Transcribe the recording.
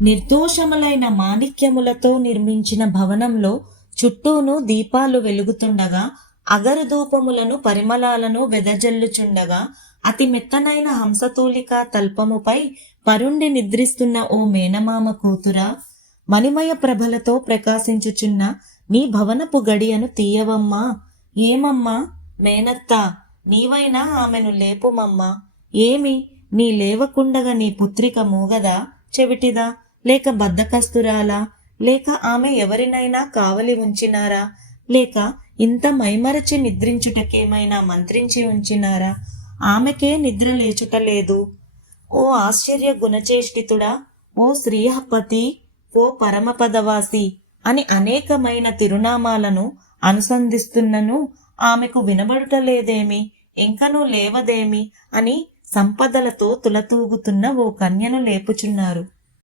నిర్దోషములైన మాణిక్యములతో నిర్మించిన భవనంలో చుట్టూను దీపాలు వెలుగుతుండగా, అగరుధూపములను పరిమళాలను వెదజల్లుచుండగా, అతి మెత్తనైన హంసతూలిక తల్పముపై పరుండి నిద్రిస్తున్న ఓ మేనమామ కూతురా, మణిమయ ప్రభలతో ప్రకాశించుచున్న నీ భవనపు గడియను తీయవమ్మా. ఏమమ్మా మేనత్తా, నీవైనా ఆమెను లేపుమమ్మా. ఏమి, నీ లేవకుండగా నీ పుత్రిక మూగదా, చెవిటిదా, లేక బద్ధకస్తురాలా, లేక ఆమె ఎవరినైనా కావలి ఉంచినారా, లేక ఇంత మైమరచి నిద్రించుటకేమైనా మంత్రించి ఉంచినారా? ఆమెకే నిద్ర లేచుటలేదు. ఓ ఆశ్చర్య గుణచేష్టితుడా, ఓ శ్రీహపతి, ఓ పరమపదవాసి అని అనేకమైన తిరునామాలను అనుసంధిస్తున్నను ఆమెకు వినబడుటలేదేమి, ఇంకనూ లేవదేమి అని సంపదలతో తులతూగుతున్న ఓ కన్యను లేపుచున్నారు.